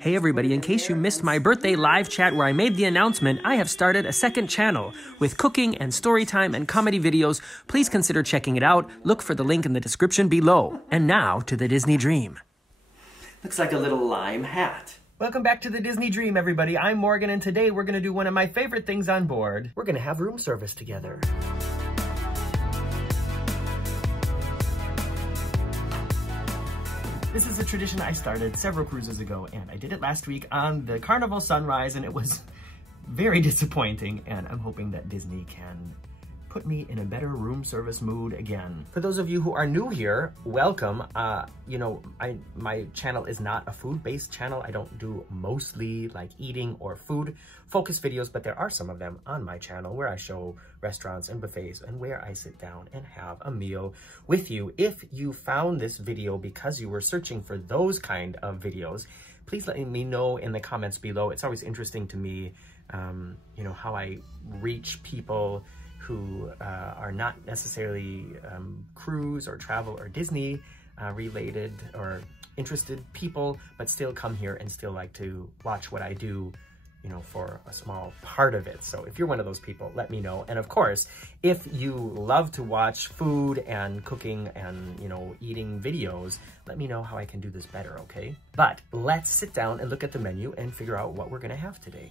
Hey everybody, in case you missed my birthday live chat where I made the announcement, I have started a second channel with cooking and story time and comedy videos. Please consider checking it out. Look for the link in the description below. And now to the Disney Dream. Looks like a little lime hat. Welcome back to the Disney Dream, everybody. I'm Morgan, and today we're gonna do one of my favorite things on board. We're gonna have room service together. This is a tradition I started several cruises ago, and I did it last week on the Carnival sunrise, and it was very disappointing, and I'm hoping that Disney can put me in a better room service mood again. For those of you who are new here, welcome. My channel is not a food-based channel. I don't do mostly like eating or food focused videos, but there are some of them on my channel where I show restaurants and buffets and where I sit down and have a meal with you. If you found this video because you were searching for those kind of videos, please let me know in the comments below. It's always interesting to me, how I reach people who are not necessarily cruise or travel or Disney related or interested people, but still come here and still like to watch what I do, for a small part of it. So if you're one of those people, let me know. And of course, if you love to watch food and cooking and, eating videos, let me know how I can do this better, okay? But let's sit down and look at the menu and figure out what we're gonna have today.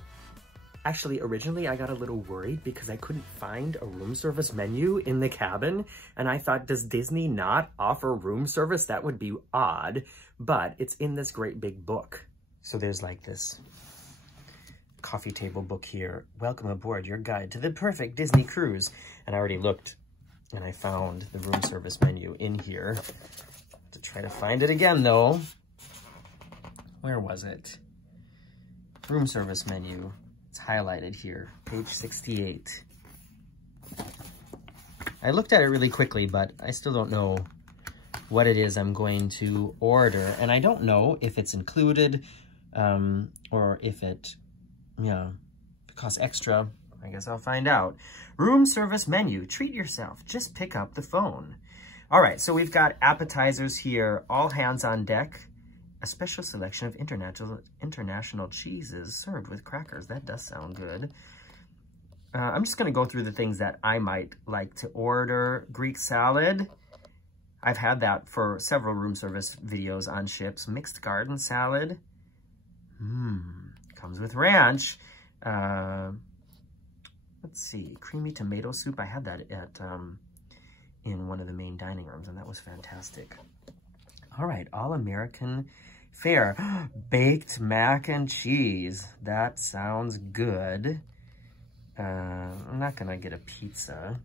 Actually, originally I got a little worried because I couldn't find a room service menu in the cabin. And I thought, does Disney not offer room service? That would be odd, but it's in this great big book. So there's like this coffee table book here. Welcome aboard, your guide to the perfect Disney cruise. And I already looked and I found the room service menu in here. To try to find it again though. Where was it? Room service menu. It's highlighted here, page 68. I looked at it really quickly, but I still don't know what it is I'm going to order. And I don't know if it's included or if it costs extra. I guess I'll find out. Room service menu, treat yourself, just pick up the phone. All right, so we've got appetizers here, all hands on deck. A special selection of international cheeses served with crackers. That does sound good. I'm just gonna go through the things that I might like to order. Greek salad. I've had that for several room service videos on ships. Mixed garden salad. Comes with ranch. Let's see, creamy tomato soup. I had that at in one of the main dining rooms, and that was fantastic. All right, all-American fare. Baked mac and cheese. That sounds good. I'm not gonna get a pizza.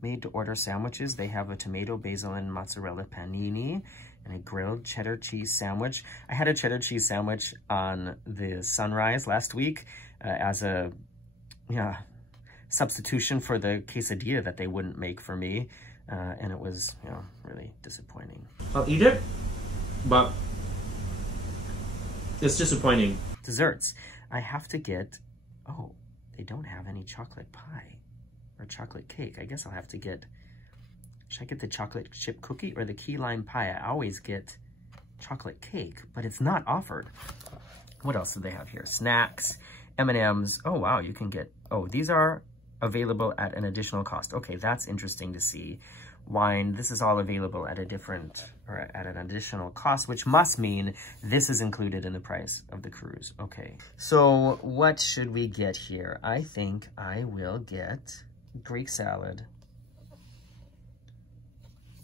Made to order sandwiches. They have a tomato, basil, and mozzarella panini and a grilled cheddar cheese sandwich. I had a cheddar cheese sandwich on the sunrise last week as a substitution for the quesadilla that they wouldn't make for me. And it was, really disappointing. I'll eat it, but it's disappointing. Desserts. I have to get, they don't have any chocolate pie or chocolate cake. I guess I'll have to get, should I get the chocolate chip cookie or the key lime pie? I always get chocolate cake, but it's not offered. What else do they have here? Snacks, M&Ms. Oh, wow, you can get, these are available at an additional cost. Okay, that's interesting to see. Wine, this is all available at at an additional cost, which must mean this is included in the price of the cruise. Okay, so what should we get here? I think I will get Greek salad,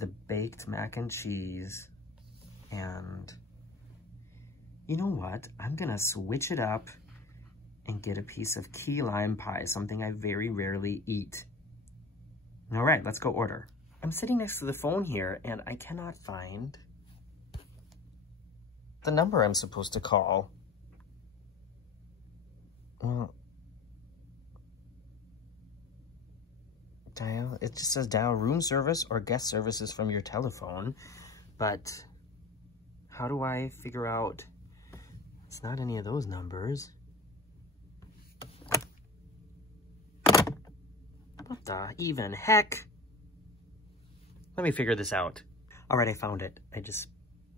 the baked mac and cheese, and you know what? I'm gonna switch it up and get a piece of key lime pie, something I very rarely eat. All right, let's go order. I'm sitting next to the phone here and I cannot find the number I'm supposed to call. Well, it just says dial room service or guest services from your telephone, but how do I figure out? It's not any of those numbers. What the even heck? Let me figure this out. All right, I found it. I just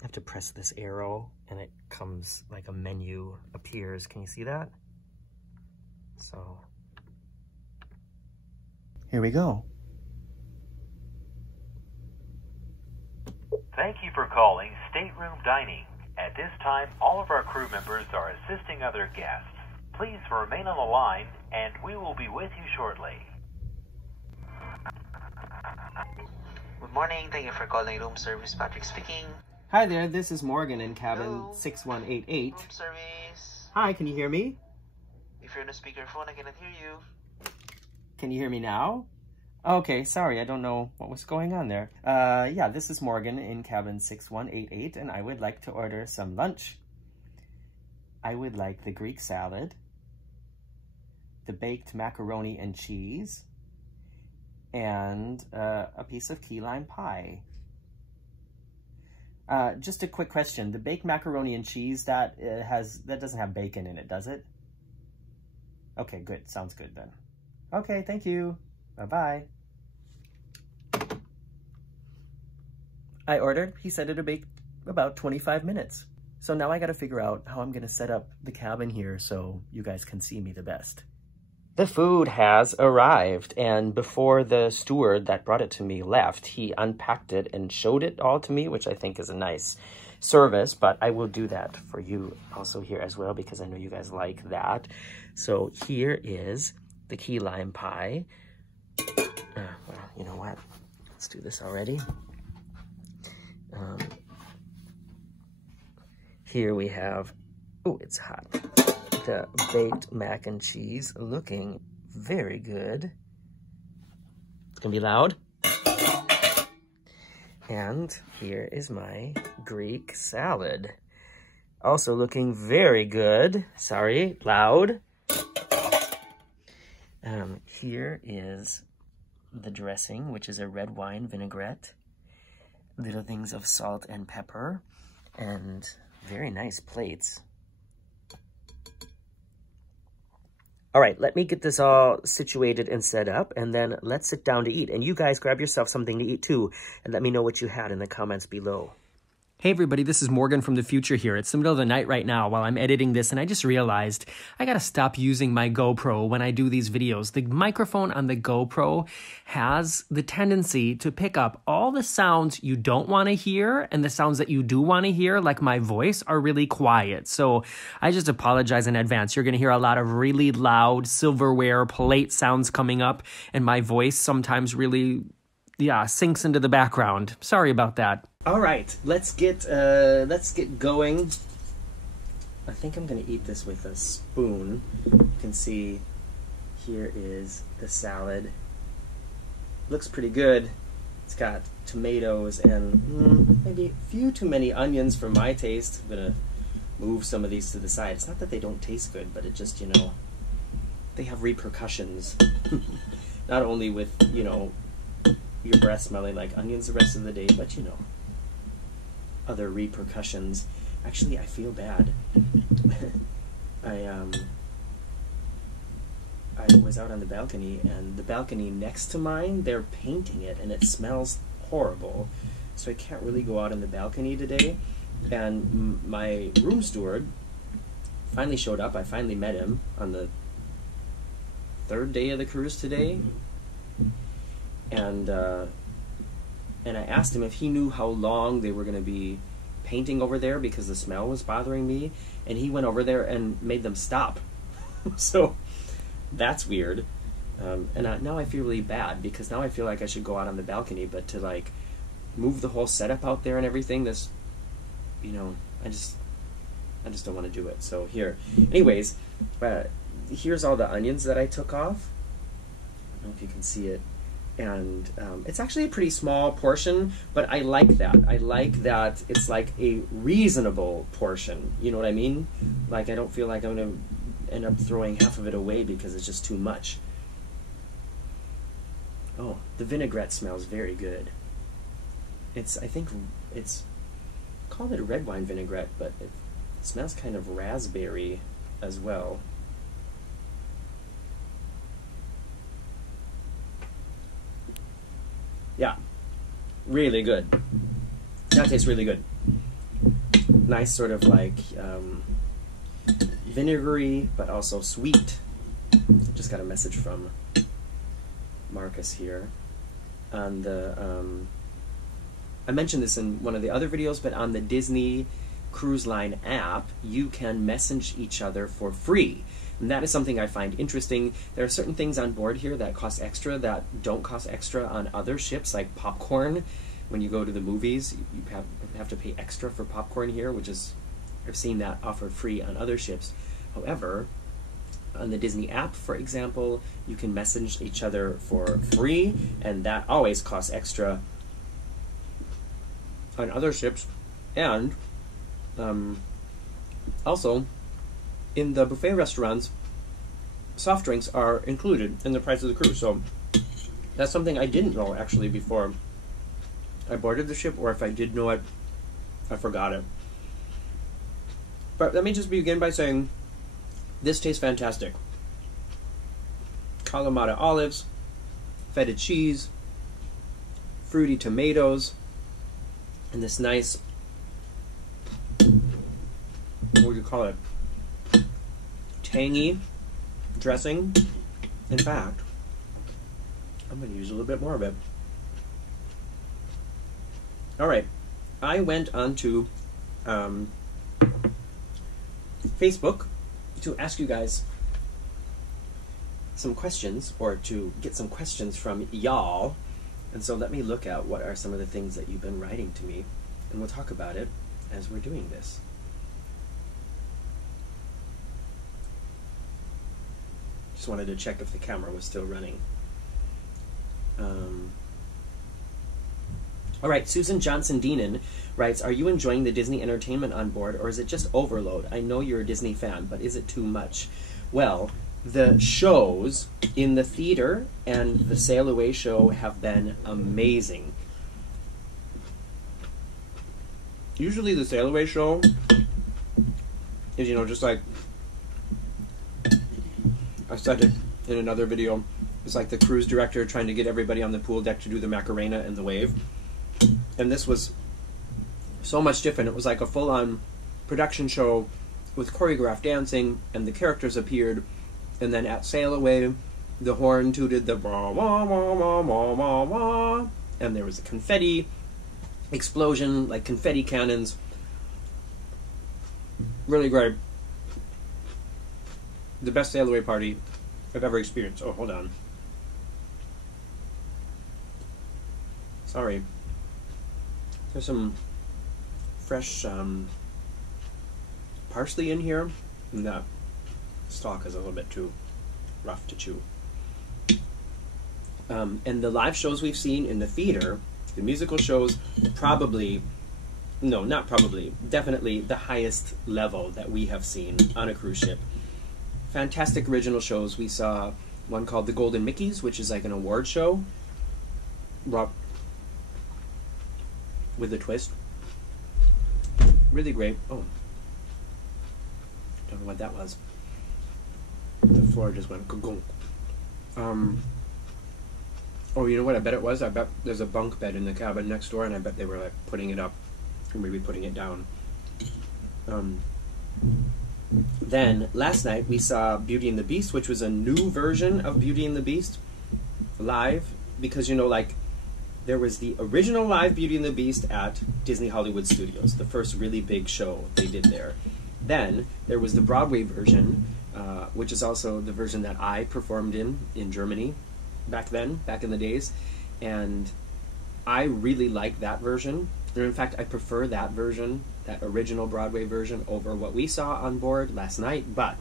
have to press this arrow and it comes like a menu appears. Can you see that? So here we go. Thank you for calling Stateroom Dining. At this time, all of our crew members are assisting other guests. Please remain on the line, and we will be with you shortly. Good morning. Thank you for calling room service. Patrick speaking. Hi there, this is Morgan in cabin Hello. 6188. Room service. Hi, can you hear me? If you're on a speakerphone, I cannot hear you. Can you hear me now? Okay, sorry, I don't know what was going on there. Yeah, this is Morgan in cabin 6188, and I would like to order some lunch. I would like the Greek salad, the baked macaroni and cheese, and a piece of key lime pie. Just a quick question. The baked macaroni and cheese, that doesn't have bacon in it, does it? Okay, good. Sounds good then. Okay, thank you. Bye-bye. I ordered. He said it'll take about 25 minutes. So now I got to figure out how I'm going to set up the cabin here so you guys can see me the best. The food has arrived, and before the steward that brought it to me left, he unpacked it and showed it all to me, which I think is a nice service, but I will do that for you also here as well because I know you guys like that. So here is the key lime pie. Well, you know what? Let's do this already. Here we have, oh, it's hot. The baked mac and cheese, looking very good. It's gonna be loud. And here is my Greek salad. Also looking very good. Sorry, loud. Here is the dressing, which is a red wine vinaigrette. Little things of salt and pepper, and very nice plates. All right, let me get this all situated and set up, and then let's sit down to eat. And you guys grab yourself something to eat too, and let me know what you had in the comments below. Hey everybody, this is Morgan from the future here. It's the middle of the night right now while I'm editing this, and I just realized I gotta stop using my GoPro when I do these videos. The microphone on the GoPro has the tendency to pick up all the sounds you don't want to hear, and the sounds that you do want to hear, like my voice, are really quiet. So I just apologize in advance. You're gonna hear a lot of really loud silverware plate sounds coming up, and my voice sometimes really, sinks into the background. Sorry about that. All right, let's get going. I think I'm gonna eat this with a spoon. You can see here is the salad. Looks pretty good. It's got tomatoes and maybe a few too many onions for my taste. I'm gonna move some of these to the side. It's not that they don't taste good, but it just, you know, they have repercussions. Not only with, you know, your breath smelling like onions the rest of the day, but, you know, other repercussions. Actually, I feel bad. I was out on the balcony, and the balcony next to mine, they're painting it, and it smells horrible. So I can't really go out on the balcony today. And my room steward finally showed up. I finally met him on the third day of the cruise today. And I asked him if he knew how long they were going to be painting over there because the smell was bothering me, and he went over there and made them stop. So that's weird. And now I feel really bad because now I feel like I should go out on the balcony, but to like move the whole setup out there and everything, this, you know, I just don't want to do it. So here, anyways, here's all the onions that I took off. I don't know if you can see it. And it's actually a pretty small portion, but I like that. I like that it's like a reasonable portion. You know what I mean? Like, I don't feel like I'm going to end up throwing half of it away because it's just too much. Oh, the vinaigrette smells very good. I think it's called it a red wine vinaigrette, but it smells kind of raspberry as well. Yeah, really good. That tastes really good. nice sort of like vinegary, but also sweet. Just got a message from Marcus here. On the, I mentioned this in one of the other videos, but on the Disney Cruise Line app, you can message each other for free. And that is something I find interesting. There are certain things on board here that cost extra that don't cost extra on other ships, like popcorn. When you go to the movies, you have to pay extra for popcorn here, which is, I've seen that offered free on other ships. However, on the Disney app, for example, you can message each other for free, and that always costs extra on other ships. And also, in the buffet restaurants, soft drinks are included in the price of the cruise. So that's something I didn't know actually before I boarded the ship, or if I did know it, I forgot it. But let me just begin by saying this tastes fantastic. Kalamata olives, feta cheese, fruity tomatoes, and this nice, what would you call it? Tangy dressing. In fact, I'm going to use a little bit more of it. Alright, I went onto Facebook to ask you guys some questions, or to get some questions from y'all. And so let me look at what are some of the things that you've been writing to me, and we'll talk about it as we're doing this. Just wanted to check if the camera was still running. Alright, Susan Johnson-Deanan writes, are you enjoying the Disney entertainment on board, or is it just overload? I know you're a Disney fan, but is it too much? Well, the shows in the theater and the Sail Away show have been amazing. Usually the Sail Away show is, you know, just like, I said it in another video, it's like the cruise director trying to get everybody on the pool deck to do the Macarena and the wave. And this was so much different. It was like a full-on production show with choreographed dancing, and the characters appeared, and then at Sail Away, the horn tooted the wah wah wah wah wah wah wah, and there was a confetti explosion, like confetti cannons. Really great. The best Sail Away party I've ever experienced. Oh, hold on. Sorry. There's some fresh parsley in here, and that stalk is a little bit too rough to chew. And the live shows we've seen in the theater, the musical shows, probably, no, not probably, definitely the highest level that we have seen on a cruise ship. Fantastic original shows. We saw one called The Golden Mickeys, which is like an award show, with a twist. Really great. Oh, don't know what that was. The floor just went ka-gong. Oh, you know what I bet it was? I bet there's a bunk bed in the cabin next door, and I bet they were like putting it up, or maybe putting it down. Then last night we saw Beauty and the Beast, which was a new version of Beauty and the Beast live, because, you know, like, there was the original live Beauty and the Beast at Disney Hollywood Studios, the first really big show they did there. Then there was the Broadway version, which is also the version that I performed in Germany back then, back in the days. And I really like that version. And in fact, I prefer that version, that original Broadway version, over what we saw on board last night. But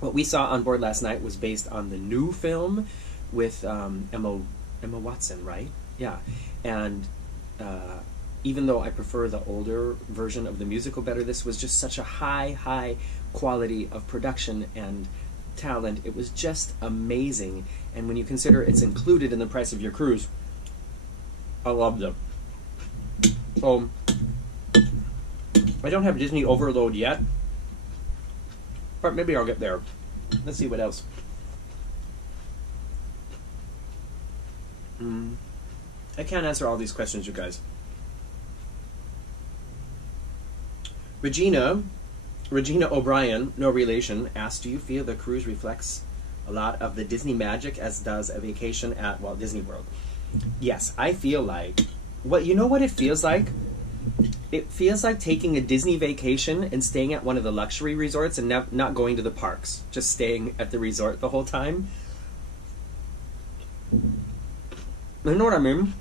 what we saw on board last night was based on the new film with Emma Watson, right? Yeah. And even though I prefer the older version of the musical better, this was just such a high quality of production and talent. It was just amazing. And when you consider it's included in the price of your cruise, I loved it. So, I don't have Disney overload yet, but maybe I'll get there. Let's see what else. I can't answer all these questions, you guys. Regina O'Brien, no relation, asked, do you feel the cruise reflects a lot of the Disney magic as does a vacation at Walt Disney World? Yes, I feel like, you know what it feels like? It feels like taking a Disney vacation and staying at one of the luxury resorts and not going to the parks, just staying at the resort the whole time. You know what I mean?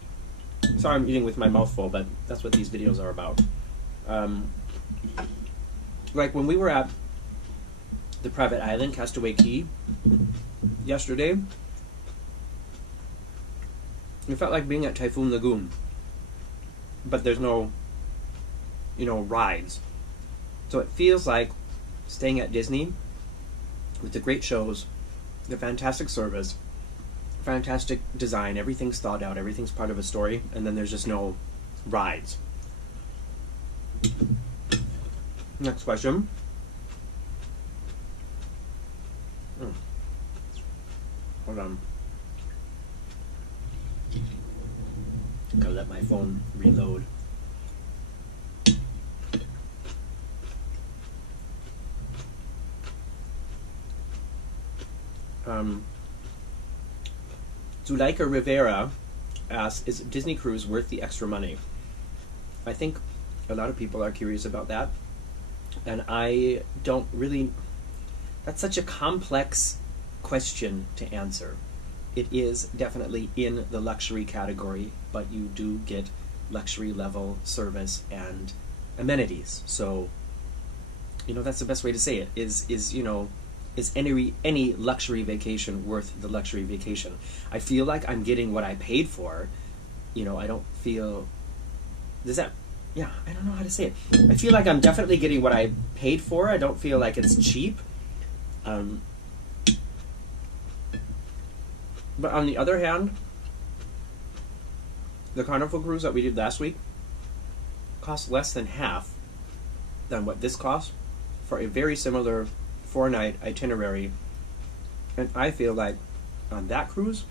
Sorry, I'm eating with my mouth full, but that's what these videos are about. Like when we were at the private island, Castaway Cay, yesterday, it felt like being at Typhoon Lagoon, but there's no, rides. So it feels like staying at Disney with the great shows, the fantastic service, fantastic design, everything's thought out, everything's part of a story, and then there's just no rides. Next question. Hold on. Gotta let my phone reload. Zuleika Rivera asks, is Disney Cruise worth the extra money? I think a lot of people are curious about that. And I don't really... That's such a complex question to answer. It is definitely in the luxury category, but you do get luxury level service and amenities. So, that's the best way to say it. Is any luxury vacation worth the luxury vacation? I feel like I'm getting what I paid for. I don't feel... Does that... Yeah, I don't know how to say it. I feel like I'm definitely getting what I paid for. I don't feel like it's cheap. But on the other hand, the Carnival cruise that we did last week cost less than half than what this cost for a very similar 4-night itinerary. And I feel like on that cruise,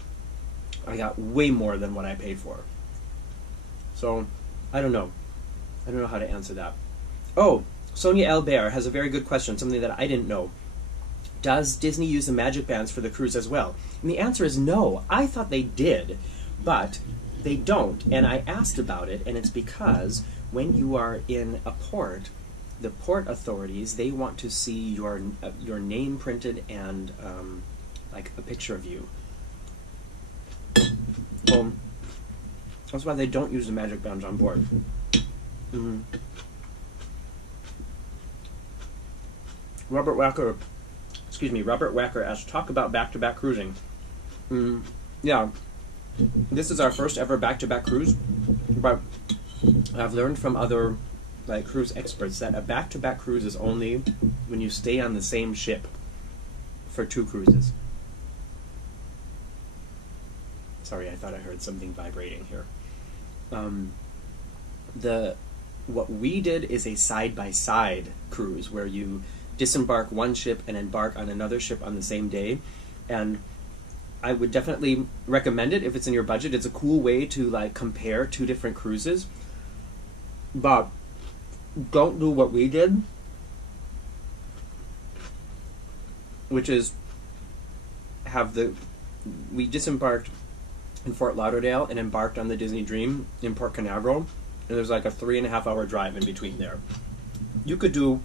I got way more than what I paid for. So, I don't know. I don't know how to answer that. Oh, Sonia Albert has a very good question, something that I didn't know. Does Disney use the magic bands for the cruise as well? And the answer is no. I thought they did, but they don't. And I asked about it, and it's because when you are in a port, the port authorities, they want to see your name printed and like a picture of you. Well, that's why they don't use the magic bands on board. Robert Wacker asks, talk about back-to-back cruising. Yeah, this is our first ever back-to-back cruise, but I've learned from other cruise experts that a back-to-back cruise is only when you stay on the same ship for 2 cruises. Sorry, I thought I heard something vibrating here. What we did is a side-by-side cruise where you disembark one ship and embark on another ship on the same day, and I would definitely recommend it if it's in your budget. It's a cool way to compare 2 different cruises, but don't do what we did, which is we disembarked in Fort Lauderdale and embarked on the Disney Dream in Port Canaveral. And there's like a 3.5-hour drive in between there. You could do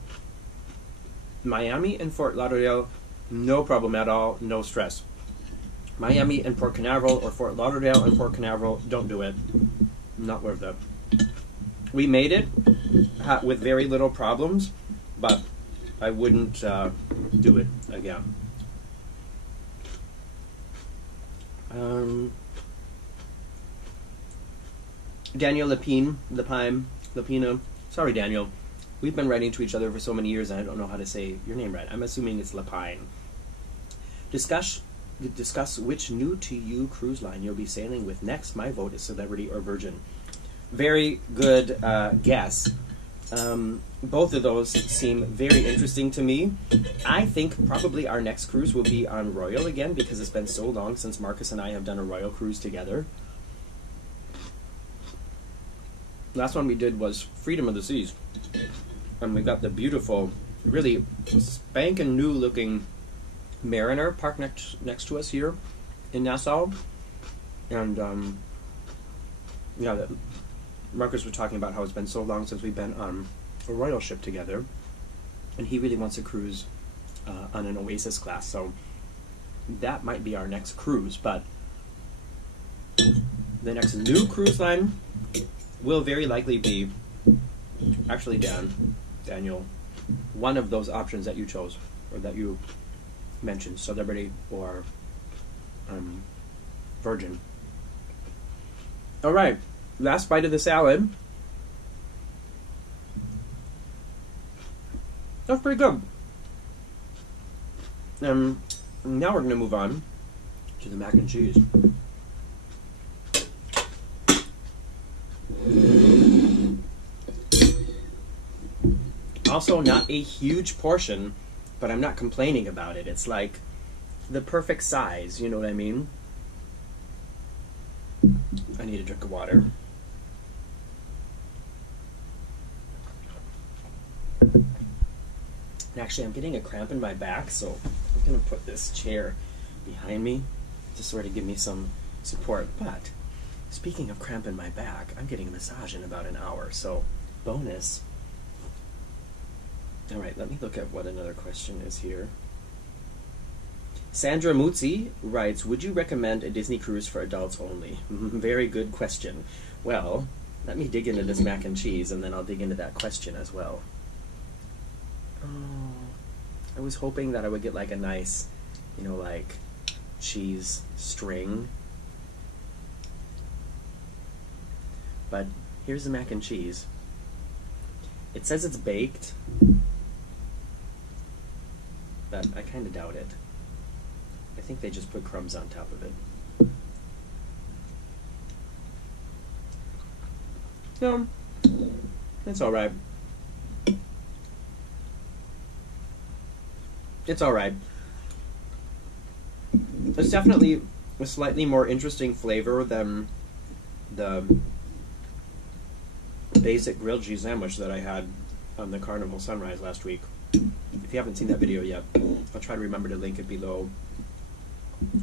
Miami and Fort Lauderdale, no problem at all, no stress. Miami and Port Canaveral or Fort Lauderdale and Port Canaveral, don't do it. Not worth it. We made it with very little problems, but I wouldn't do it again. Daniel Lapina. Sorry, Daniel. We've been writing to each other for so many years, and I don't know how to say your name right. I'm assuming it's Lapine. Discuss which new-to-you cruise line you'll be sailing with next. My vote is Celebrity or Virgin. Very good guess. Both of those seem very interesting to me. I think probably our next cruise will be on Royal again, because it's been so long since Marcus and I have done a Royal cruise together. Last one we did was Freedom of the Seas. And we've got the beautiful, really spanking new looking Mariner parked next to us here in Nassau. And yeah, Marcus was talking about how it's been so long since we've been on a royal ship together, and he really wants to cruise on an Oasis class, so that might be our next cruise. But the next new cruise line will very likely be, actually Daniel, one of those options that you chose, or that you mentioned, Celebrity or Virgin. Alright, last bite of the salad. That's pretty good. Now we're going to move on to the mac and cheese. Also, not a huge portion, but I'm not complaining about it. It's like the perfect size, you know what I mean? I need a drink of water. And actually, I'm getting a cramp in my back, so I'm going to put this chair behind me to sort of give me some support. But speaking of cramp in my back, I'm getting a massage in about an hour, so bonus. All right, let me look at what another question is here. Sandra Muzzi writes, would you recommend a Disney cruise for adults only? Very good question. Well, let me dig into this mac and cheese, and then I'll dig into that question as well. Oh, I was hoping that I would get like a nice, like cheese string. But here's the mac and cheese. It says it's baked, but I kind of doubt it. I think they just put crumbs on top of it. No, it's alright. It's alright. It's definitely a slightly more interesting flavor than the basic grilled cheese sandwich that I had on the Carnival Sunrise last week. If you haven't seen that video yet, I'll try to remember to link it below.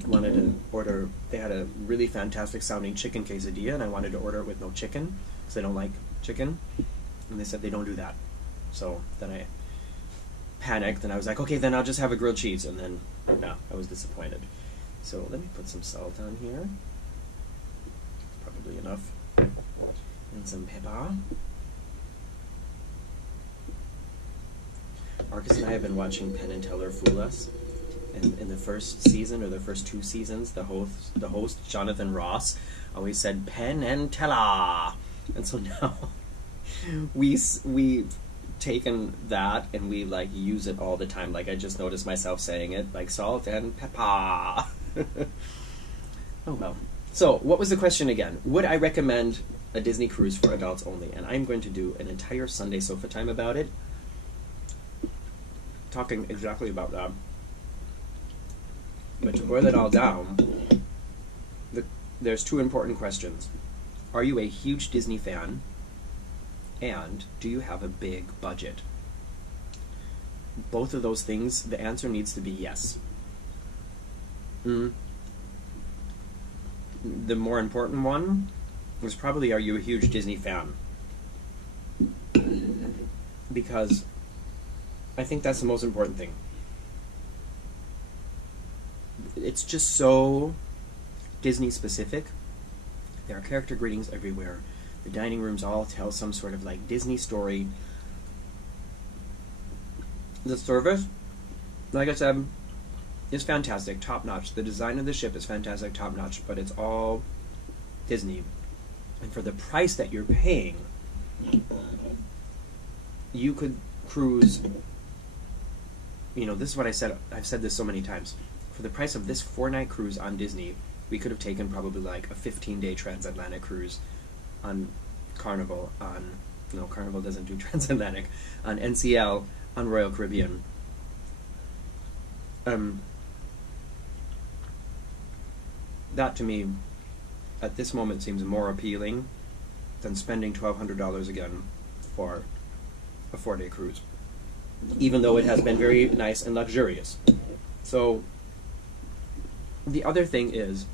Wanted to order, they had a really fantastic sounding chicken quesadilla, and I wanted to order it with no chicken because I don't like chicken, and they said they don't do that. So then I panicked and I was like, okay, then I'll just have a grilled cheese, and then no, I was disappointed. So let me put some salt on here, probably enough, and some pepper. Marcus and I have been watching Penn and Teller Fool Us. And in the first season, or the first two seasons, the host Jonathan Ross, always said Penn and Teller. And so now we've taken that and we like use it all the time. Like I just noticed myself saying it, like salt and pepper. Oh well. So what was the question again? Would I recommend a Disney cruise for adults only? And I'm going to do an entire Sunday sofa time about it, talking exactly about that. But to boil it all down, there's two important questions. Are you a huge Disney fan? And do you have a big budget? Both of those things, the answer needs to be yes. The more important one is probably, are you a huge Disney fan? Because I think that's the most important thing. It's just so Disney specific. There are character greetings everywhere. The dining rooms all tell some sort of like Disney story. The service, like I said, is fantastic, top notch. The design of the ship is fantastic, top notch, but it's all Disney. And for the price that you're paying, you could cruise, this is what I said, I've said this so many times. For the price of this 4-night cruise on Disney, we could have taken probably like a 15-day transatlantic cruise on Carnival, Carnival doesn't do transatlantic, on NCL, on Royal Caribbean. That to me, at this moment, seems more appealing than spending $1,200 again for a 4-day cruise, even though it has been very nice and luxurious. So the other thing is,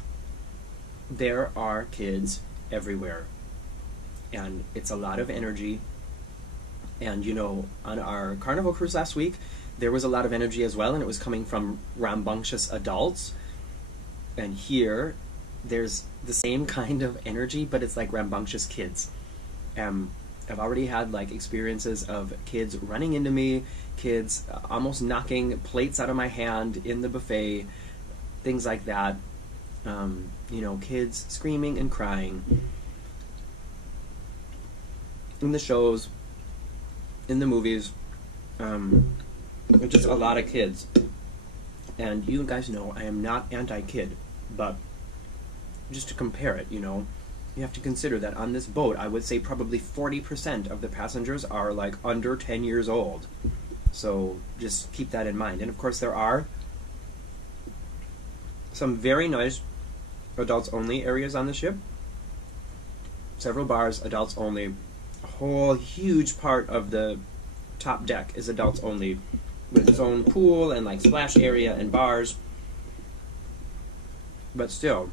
there are kids everywhere, and it's a lot of energy. And you know, on our Carnival cruise last week, there was a lot of energy as well, and it was coming from rambunctious adults. And here, there's the same kind of energy, but it's like rambunctious kids. I've already had like experiences of kids running into me, kids almost knocking plates out of my hand in the buffet, things like that. You know, kids screaming and crying in the shows, in the movies, just a lot of kids. And you guys know I am not anti-kid, but just to compare it, you know, you have to consider that on this boat, I would say probably 40% of the passengers are like under 10 years old. So just keep that in mind. And of course there are some very nice adults only areas on the ship. Several bars, adults only. A whole huge part of the top deck is adults only, with its own pool and like splash area and bars. But still,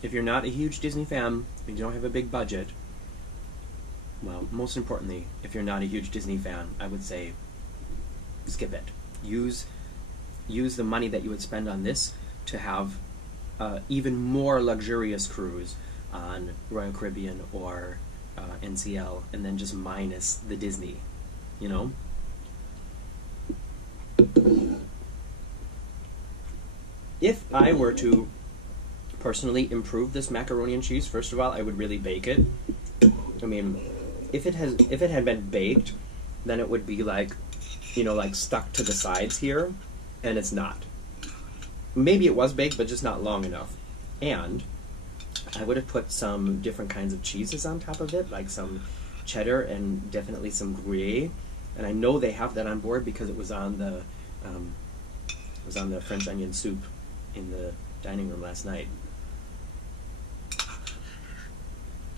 if you're not a huge Disney fan and you don't have a big budget, well, most importantly, if you're not a huge Disney fan, I would say skip it. Use the money that you would spend on this to have even more luxurious cruise on Royal Caribbean or NCL, and then just minus the Disney, you know? If I were to personally improve this macaroni and cheese, first of all, I would really bake it. I mean, if it had been baked, then it would be like, you know, like stuck to the sides here, and it's not. Maybe it was baked, but just not long enough. And I would have put some different kinds of cheeses on top of it, like some cheddar and definitely some Gruyere. And I know they have that on board because it was on the French onion soup in the dining room last night.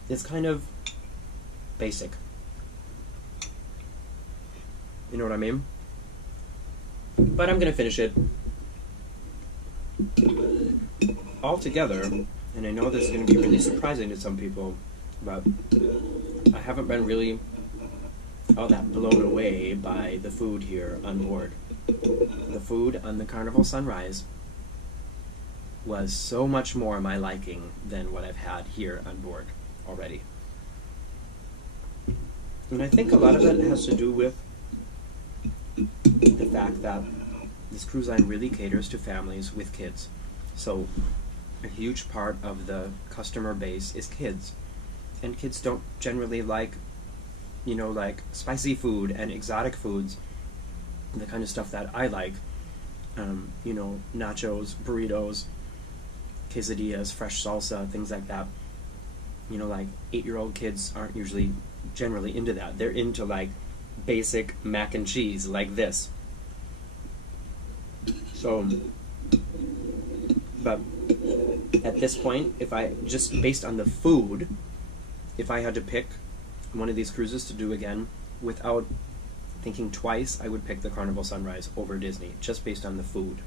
It's kind of basic. You know what I mean? But I'm gonna finish it all together, and I know this is gonna be really surprising to some people, but I haven't been really all that blown away by the food here on board. The food on the Carnival Sunrise was so much more my liking than what I've had here on board already. And I think a lot of it has to do with the fact that this cruise line really caters to families with kids. So a huge part of the customer base is kids. And kids don't generally like, you know, like spicy food and exotic foods, the kind of stuff that I like. You know, nachos, burritos, quesadillas, fresh salsa, things like that. You know, like 8-year-old kids aren't usually generally into that. They're into like basic mac and cheese like this. So, but at this point, if I just based on the food, if I had to pick one of these cruises to do again without thinking twice, I would pick the Carnival Sunrise over Disney, just based on the food.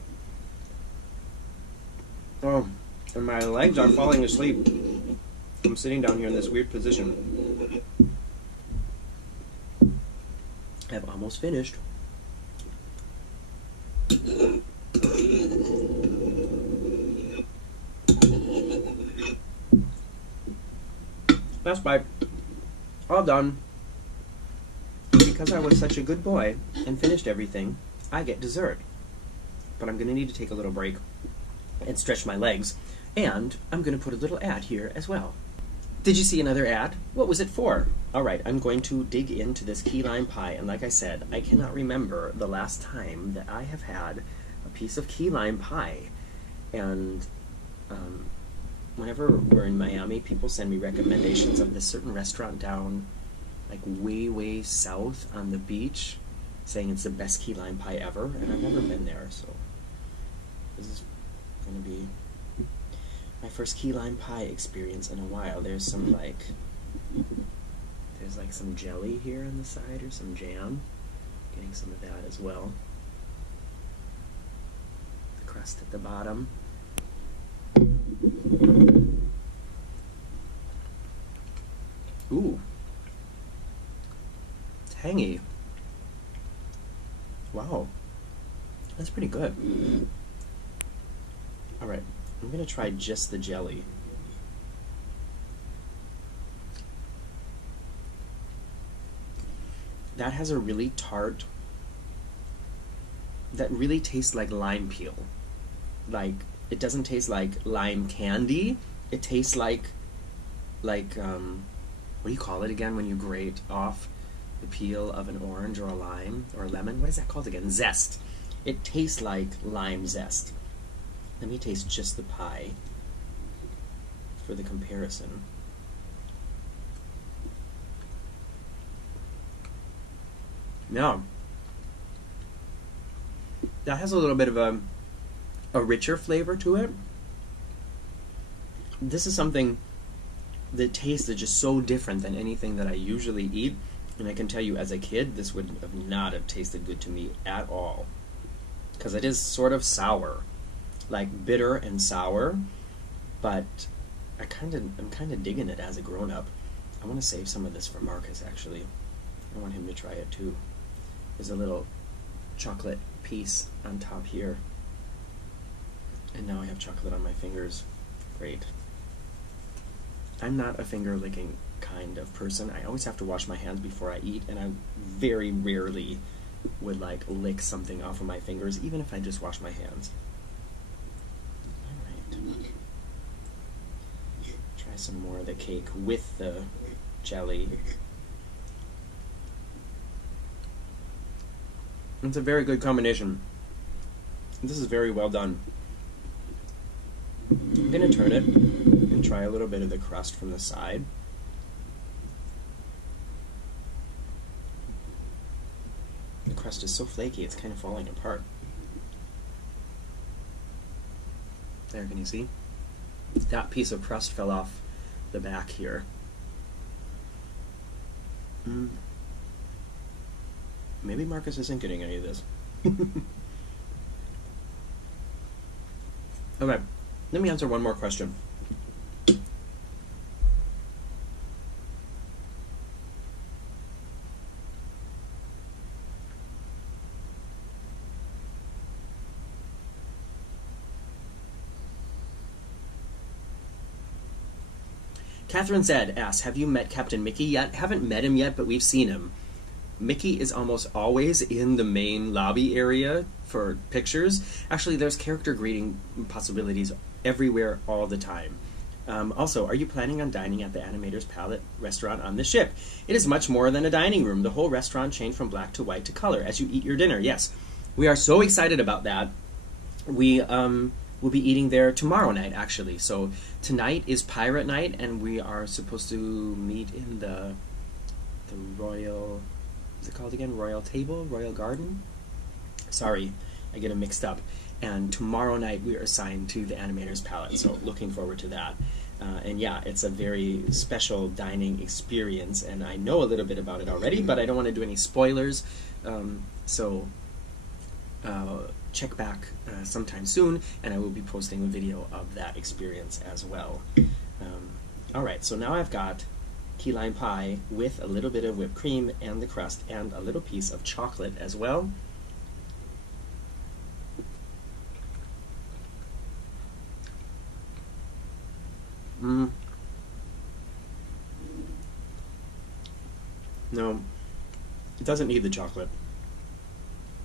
Oh, and my legs are falling asleep. I'm sitting down here in this weird position. I've almost finished. Last bite. All done. Because I was such a good boy and finished everything, I get dessert. But I'm going to need to take a little break and stretch my legs. And I'm going to put a little ad here as well. Did you see another ad? What was it for? Alright, I'm going to dig into this key lime pie. And like I said, I cannot remember the last time that I have had a piece of key lime pie. And whenever we're in Miami, people send me recommendations of this certain restaurant down like way south on the beach, saying it's the best key lime pie ever, and I've never been there, so this is going to be my first key lime pie experience in a while. There's There's like some jelly here on the side or some jam. Getting some of that as well. The crust at the bottom. Ooh. Tangy. Wow. That's pretty good. Alright, I'm gonna try just the jelly. That has a really tart, that really tastes like lime peel. Like, it doesn't taste like lime candy. It tastes like what do you call it again when you grate off the peel of an orange or a lime or a lemon? What is that called again? Zest. It tastes like lime zest. Let me taste just the pie for the comparison. Yeah. That has a little bit of a richer flavor to it. This is something that tastes just so different than anything that I usually eat. And I can tell you, as a kid, this would not have tasted good to me at all. Because it is sort of sour. Like bitter and sour. But I'm kind of digging it as a grown-up. I want to save some of this for Marcus, actually. I want him to try it too. There's a little chocolate piece on top here. And now I have chocolate on my fingers. Great. I'm not a finger-licking kind of person. I always have to wash my hands before I eat, and I very rarely would like lick something off of my fingers, even if I just wash my hands. Alright. Try some more of the cake with the jelly. It's a very good combination. This is very well done. I'm going to turn it and try a little bit of the crust from the side. The crust is so flaky, it's kind of falling apart. There, can you see? That piece of crust fell off the back here. Maybe Marcus isn't getting any of this. Okay, let me answer one more question. Catherine Zed asks, have you met Captain Mickey yet? Haven't met him yet, but we've seen him. Mickey is almost always in the main lobby area for pictures. Actually, there's character greeting possibilities everywhere all the time. Also, are you planning on dining at the Animator's Palette restaurant on the ship? It is much more than a dining room. The whole restaurant changed from black to white to color as you eat your dinner. Yes, we are so excited about that. We will be eating there tomorrow night, actually. So tonight is Pirate Night, and we are supposed to meet in the Royal... What's it called again? Royal Table? Royal Garden? Sorry, I get them mixed up. And tomorrow night we are assigned to the Animator's Palette, so looking forward to that. And yeah, it's a very special dining experience, and I know a little bit about it already, but I don't want to do any spoilers. So check back sometime soon, and I will be posting a video of that experience as well. Alright, so now I've got key lime pie with a little bit of whipped cream and the crust and a little piece of chocolate as well. No, it doesn't need the chocolate.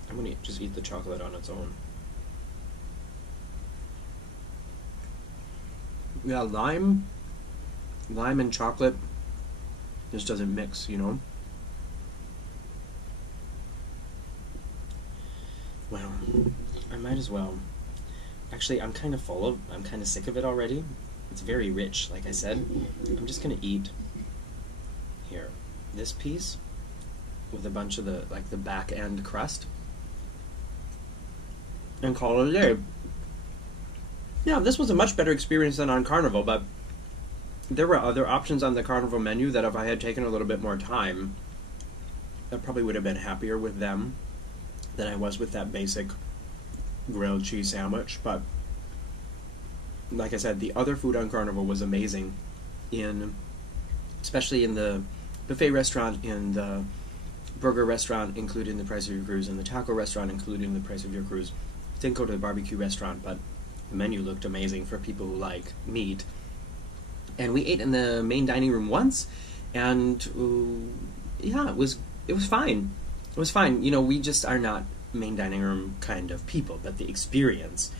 I'm going to just eat the chocolate on its own. Yeah, lime and chocolate just doesn't mix, you know? Well, I might as well. Actually, I'm kind of sick of it already. It's very rich, like I said. I'm just gonna eat here this piece with a bunch of the back end crust and call it a day. Yeah, this was a much better experience than on Carnival, but there were other options on the Carnival menu that if I had taken a little bit more time, I probably would have been happier with them than I was with that basic grilled cheese sandwich. But like I said, the other food on Carnival was amazing, especially in the buffet restaurant, in the burger restaurant, including the price of your cruise, and the taco restaurant, including the price of your cruise. Didn't go to the barbecue restaurant, but the menu looked amazing for people who like meat. And we ate in the main dining room once, and yeah, it was fine. It was fine. You know, we just are not main dining room kind of people, but the experience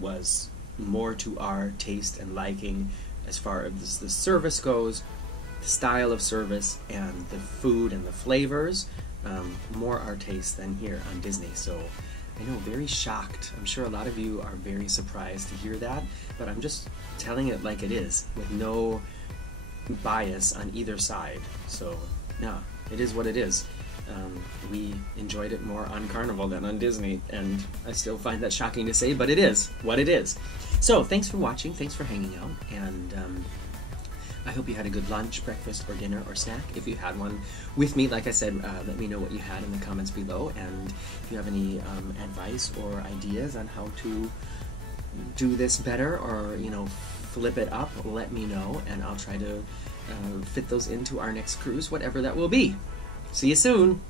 was more to our taste and liking as far as the service goes, the style of service, and the food and the flavors, more our taste than here on Disney. So I know, very shocked. I'm sure a lot of you are very surprised to hear that, but I'm just telling it like it is, with no bias on either side. So yeah, it is what it is. We enjoyed it more on Carnival than on Disney, and I still find that shocking to say, but it is what it is. So thanks for watching, thanks for hanging out, and I hope you had a good lunch, breakfast, or dinner, or snack. If you had one with me, like I said, let me know what you had in the comments below, and if you have any advice or ideas on how to do this better, or, you know, flip it up, let me know, and I'll try to fit those into our next cruise, whatever that will be. See you soon!